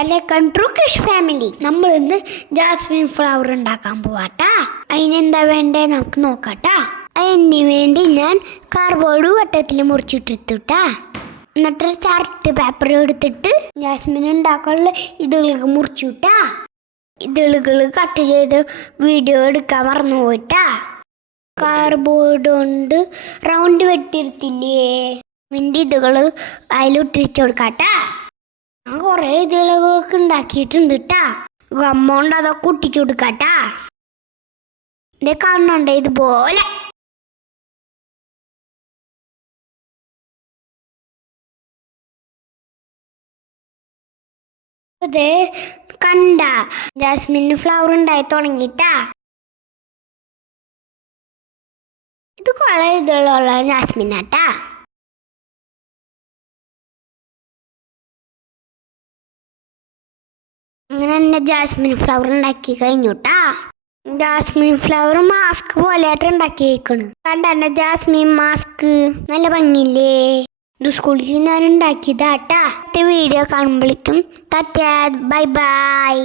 Welcome to Krish family. നമ്മൾ ഇന്ന് Jasmine flower ഉണ്ടാക്കാൻ പോവാട്ടാ. അതിനെന്താ വേണ്ടേ നമുക്ക് നോക്കാട്ടാ. അതിന് വേണ്ടി ഞാൻ കാർഡ്ബോർഡ് വട്ടത്തിൽ മുറിച്ചിട്ടെടുത്തുട്ടാ. എന്നിട്ടൊരു ചാർട്ട് പേപ്പർ എടുത്തിട്ട് ജാസ്മിൻ ഉണ്ടാക്കാനുള്ള ഇതളുകൾ മുറിച്ചുട്ടാ. ഇതളുകൾ കട്ട് ചെയ്ത് വീഡിയോ എടുക്കാൻ മറന്നു പോയിട്ടാ. കാർഡ്ബോർഡ് കൊണ്ട് റൗണ്ട് വെട്ടിയെടുത്തില്ലേ, മിൻ്റെ ഇതുകൾ അതിലൊട്ടിച്ചു കൊടുക്കാട്ടാ. ഞാൻ കുറേ ഇതളുകളൊക്കെ ഉണ്ടാക്കിയിട്ടുണ്ട് കേട്ടാ. ഗമ്മോണ്ട് അതൊക്കെ ഒട്ടിച്ചു കൊടുക്കാട്ടാ. ഇതേ കാണുന്നുണ്ട് ഇതുപോലെ. ഇത് കണ്ട ജാസ്മിന് ഫ്ലവർ ഉണ്ടായി തുടങ്ങിട്ടാ. ഇത് കൊള്ള ഇതുള്ള ജാസ്മിനാട്ടാ. അങ്ങനെ തന്നെ ജാസ്മിൻ ഫ്ലവർ ഉണ്ടാക്കി കഴിഞ്ഞുട്ടാ. ജാസ്മിൻ ഫ്ലവർ മാസ്ക് പോലെയായിട്ട് ഉണ്ടാക്കി കഴിക്കണ്. കണ്ട ജാസ്മിൻ മാസ്ക് നല്ല ഭംഗിയില്ലേ. ഇത് സ്കൂളിൽ ഞാൻ ഉണ്ടാക്കിയതാട്ടാ. വീഡിയോ കാണുമ്പോഴേക്കും ബൈ ബൈ.